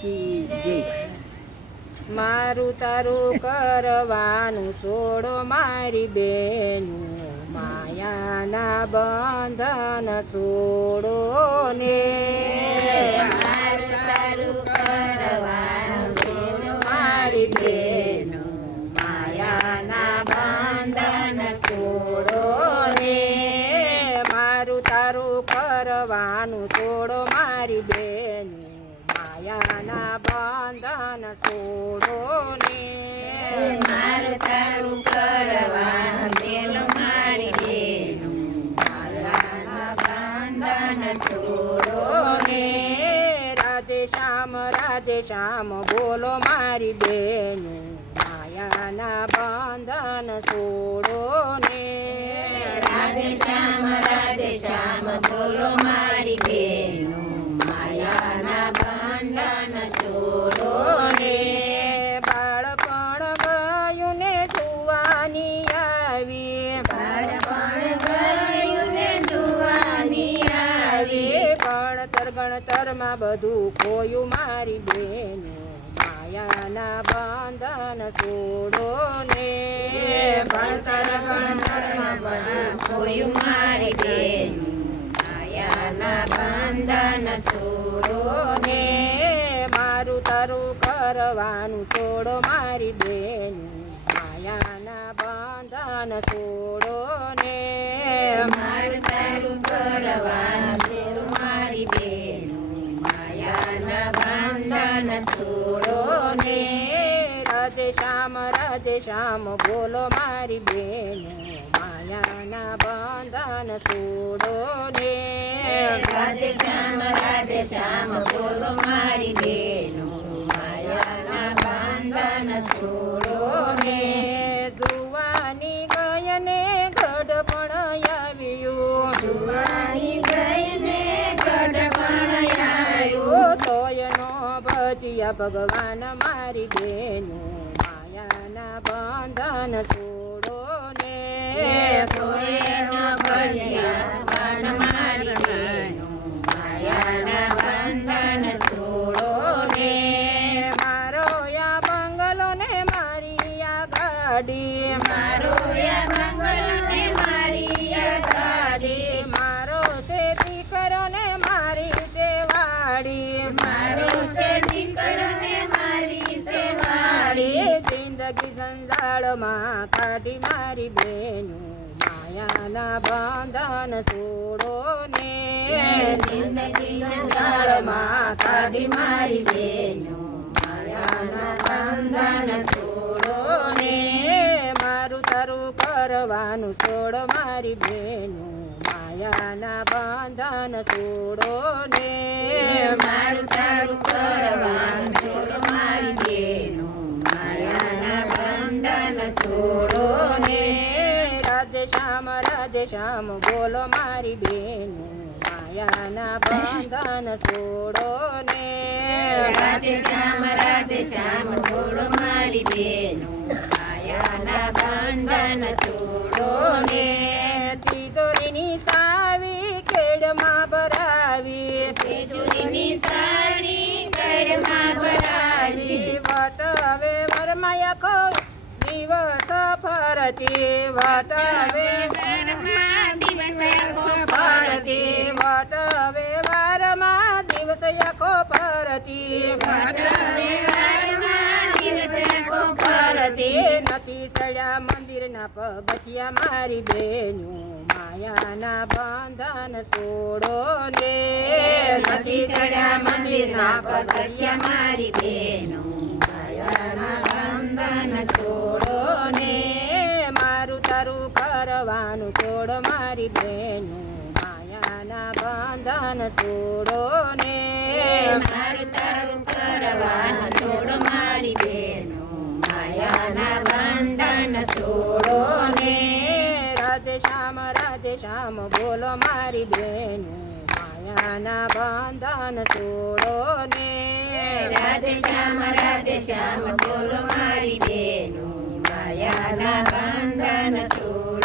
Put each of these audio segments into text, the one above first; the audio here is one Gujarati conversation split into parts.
કી જય મારું તારું કરવાનું છોડો મારી બેનું. માયાના બંધન છોડો ને. મારું બેનું. માયાના બંધન છોડો ને. મારું તારું કરવાનું છોડો મારી બેનું. માયાના બંધન છોડો ને મારું તારું કરવા પેલો મારી બેનું. માયાના બંધન છોડો ને રાધે શ્યામ રાધે શ્યામ બોલો મારી બેનું. માયાના બંધન છોડો ને રાધે શ્યામ રાધે શ્યામ બોલો મારી બેનું. ગણતરમાં બધું ખોયું મારી બેનું? માયાના બંધન છોડો ને. ભણતર ગણતર ખોયું મારી બેનું? માયાના બંધન છોડો ને. મારું તારું કરવાનું છોડો મારી બેનું. માયાના બંધન છોડો ને. મારું તારું કરવાનું શ્યામ રાધે શ્યામ બોલો મારી બેનું માયાના બંધન છોડો ને. રાધે શ્યામ રાધે શ્યામ બોલો મારી બેનું માયાના બંધન છોડો ને. જુવાની ગયને ગઢપણ આવ્યું. જુવાની ગયને ગઢ પણ આવ્યું. તોયનો ભજીયા ભગવાન મારી બેનું બંધન છોડો ને મારી બેનું માયાના બંધન છોડો ને. મારો યા બંગલો ને મારી આ ગાડી. મારો યા મારી આ ગાડી. મારો છે દીકરો ને મારી દેવાડી મારો છે મારી સેવાળી જિંદગી સંસારમાં કાઢી મારી બેનું. માયાના બંધન છોડો ને. જિંદગી અંધારામાં કાઢી મારી બેનું. માયાના બંધન છોડો ને. મારું તારું કરવાનું છોડ મારી બેનું. માયાના બંધન છોડો ને. રાધે શ્યામ બોલો મારી બેનું માયાના બંધન છોડો ને રાધે શ્યામ રાધે શ્યામ છોડો મારી બેનું માયાના બંધન છોડો ને ફરતી વટવે વારમાં દિવસ નથી સળ્યા મંદિરના પગથિયા મારી બેનું માયાના બંધન છોડો ને. નથી ચડ્યા મંદિરના પગથિયા મારી બેનું માયાના બંધન છોડો છોડ મારી બેનું માયાના બંધન છોડો ને. છોડો મારી બેનું માયાના બંધન છોડો ને રાધે શ્યામ રાધે શ્યામ, બોલો મારી બેનું માયાના બંધન છોડો ને. રાધે શ્યામ રાધે શ્યામ, બોલો મારી બેનું માયાના બંધન છોડો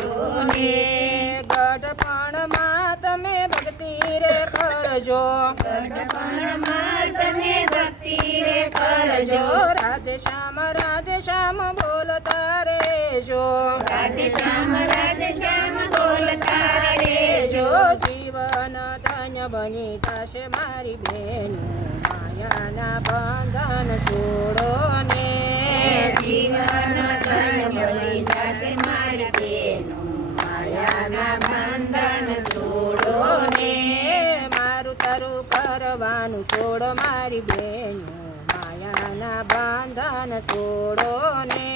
ને ગઢપણમાં તમે ભક્તિ રે કરજો. ગઢપણમાં તમે ભક્તિ રે કરજો. રાધે શ્યામ રાધે શ્યામ બોલતા રેજો. રાધે શ્યામ રાધે શ્યામ બોલતા રેજો. જીવન ધન્ય બની થશે મારી બેન. માયાના બંધન છોડો ને. જીવન ધન્ય બની જશે છોડો મારી બેનું માયાના બાંધન છોડો ને.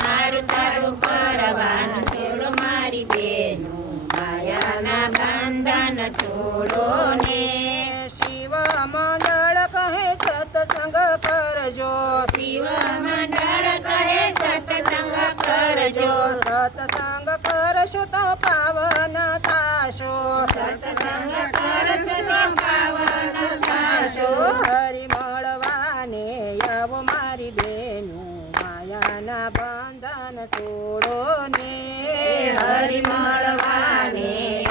મારું તારું કરવાનું છોડો મારી બેનો માયાના બાંધન છોડો ને. શિવ મંડળ કહે સત્સંગ કરજો. શિવ મંડળ કહે સત્સંગ કરજો. સત્સંગ કરશો તો પાવન સત્સંગ કરશો પાવન થશો હરી મળવાને આવો મારી બેનું માયાના બંધન છોડો ને. હરી મળવાને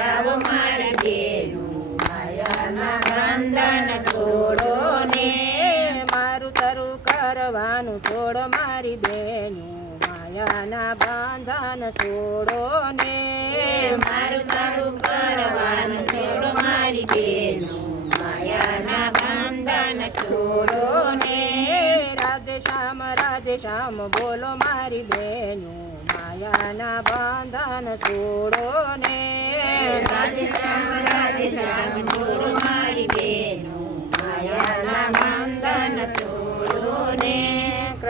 આવો મારી બેનો માયાના બંધન છોડો ને. મારું તરું કરવાનું છોડો મારી બેનું. માયાના બાંધન છોડો ને. મારું તારું કરવાનું છોડો મારી બેનો. માયાના બાંધન છોડો ને. રાધે શ્યામ રાધે શ્યામ બોલો મારી બેનું. માયાના બાંધન છોડો